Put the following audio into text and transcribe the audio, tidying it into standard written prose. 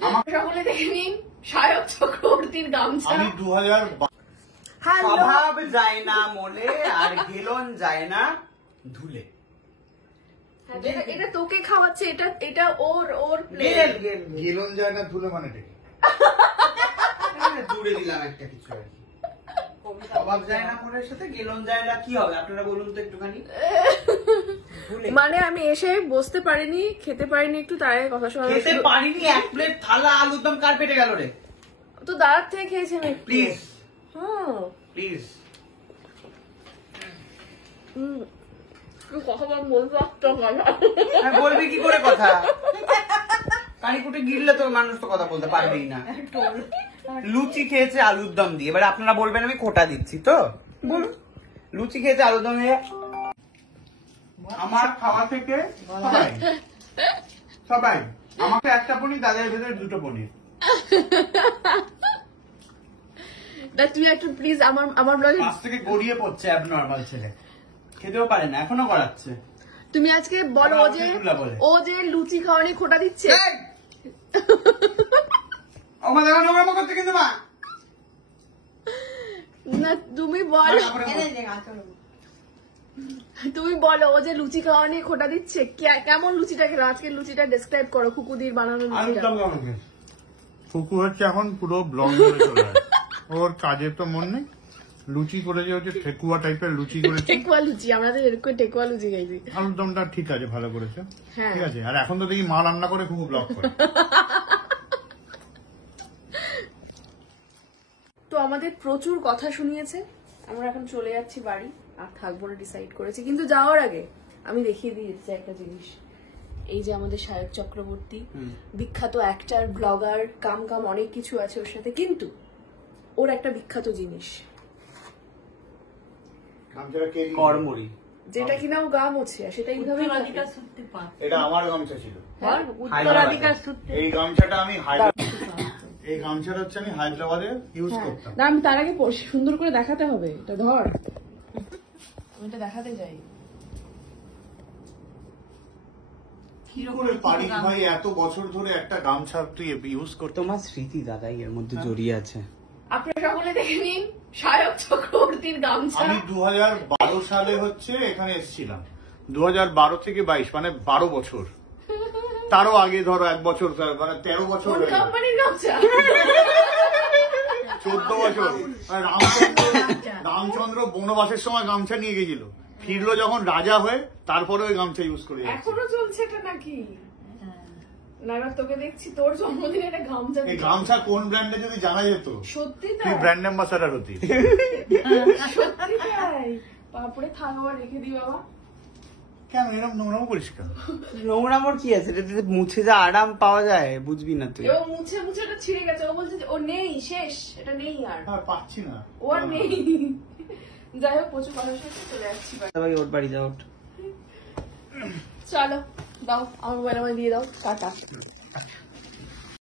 সকলে দেখে নিন সায়ক চক্রবর্তীর গামছা। আমি 2000 স্বভাব যায় না মোলে আর গেলন যায় না ধুলে। এটা তোকে খাওয়াচ্ছে, এটা ওর গেলন যায় না ধুলে মানে জুড়ে দিলাম একটা কিছু আর কি। স্বভাব যায় না মোলের সাথে গেলন যায় না কি হবে আপনারা বলুন তো একটুখানি। মানে আমি এসে বসতে পারিনি, খেতে পারিনি, একটু তার আগে কথা শোনা। খেতে পারিনি, এক প্লেট থালা আলুর দম কার পেটে গেল রে? তো দাঁড়ার থেকে খেয়েছি আমি। প্লিজ প্লিজ কথা বলবি কি করে কথা? কানিকুটে গিললে তো মানুষ তো কথা বলতে পারবেই না। লুচি খেয়েছে আলুর দম দিয়ে, এবার আপনারা বলবেন আমি খোটা দিচ্ছি তো বলুন। লুচি খেয়েছে আলুর দম দিয়ে। আমার খাওয়া থেকে সবাই আমাকে একটা পনির, দাদার ভেতরে দুটো পনির। তুমি একটু প্লিজ আমার ব্লগে পাশ থেকে গড়িয়ে পড়ছে অ্যাবনর্মাল ছেলে, খেতেও পারে না, এখনো করাচ্ছে। তুমি আজকে বলো ও যে লুচি খাওয়ানি খোটা দিচ্ছে। না তুমি বলো ও যে লুচি খাওয়ানি খোটা দিচ্ছে, কেমন লুচিটা খেলো আজকে? লুচিটা ডেসক্রাইব করো, খুকুদির বানানো লুচিটা। ফুকু হচ্ছে এখন পুরো ব্লগ চলে আসে, ওর কাজের তো মন নেই। লুচি করেছে হচ্ছে ঠেকুয়া টাইপের লুচি করেছে। ঠেকুয়া লুচি, আমরা তো এরকম ঠেকুয়া লুচি খাইছি। আলুর দমটা ঠিক আছে, ভালো করেছে, ঠিক আছে। আর এখন তো দেখি মা রান্না করে খুব ব্লগ করে। তো আমাদের প্রচুর কথা শুনিয়েছে, আমরা এখন চলে যাচ্ছি বাড়ি, আর থাকবো না ডিসাইড করেছি। কিন্তু যাওয়ার আগে আমি দেখিয়ে দিয়েছি একটা জিনিস। এই যে আমাদের সায়ক চক্রবর্তী, বিখ্যাত অ্যাক্টর, ব্লগার, কাম অনেক কিছু আছে ওর সাথে, কিন্তু ওর একটা বিখ্যাত জিনিস কর্মরি, যেটা কিনা ও গা মোছে, সেটা এইভাবে। এটা আমার গামছা ছিল, উত্তরাধিকার। এই গামছাটা আমি এই গামছাটা হচ্ছে আমি হায়দ্রাবাদে ইউজ করতাম। না আমি তার আগে সুন্দর করে দেখাতে হবে, এটা ধর, আমি এটা দেখাতে যাই। কি করে পারিস ভাই এত বছর ধরে একটা গামছা তুই ইউজ করতে? তোমার স্মৃতি দাদাই এর মধ্যে জড়িয়ে আছে। আপনারা সকলে দেখে নিন সায়ক চক্রবর্তীর গামছা। আমি 2012 সালে হচ্ছে এখানে এসেছিলাম, 2012 থেকে 22 মানে 12 বছর। তারও আগে ধরো 1 বছর, মানে 13 বছর, কোম্পানির গামছা 14 বছর। রামচন্দ্র বনবাসের সময় গামছা নিয়ে গেছিল, ফিরলো যখন রাজা হয়ে, তারপরে ওই গামছা ইউজ করে। এখনো চলছে এটা নাকি? না এবার তোকে দেখছি তোর জন্মদিনে একটা গামছা। এই গামছা কোন ব্র্যান্ডে যদি জানা যেত, সত্যি তুই ব্র্যান্ড অ্যাম্বাসাডার হতি। সত্যি তাই? পাপড়ে থাকা রেখে দি বাবা। কেন এরকম নোংরামো পরিষ্কার? নোংরামোর কি আছে, এটা মুছে যা আরাম পাওয়া যায় বুঝবি না তুই। ও মুছে এটা ছিঁড়ে গেছে, ও বলছে ও নেই, শেষ, এটা নেই আর পাচ্ছি না, ও আর নেই। যাই হোক প্রচুর কথা শুনতে চলে যাচ্ছি সবাই ওর বাড়ি যাও। চলো দাও আমার মোবাইল আমায় দিয়ে দাও, টাটা।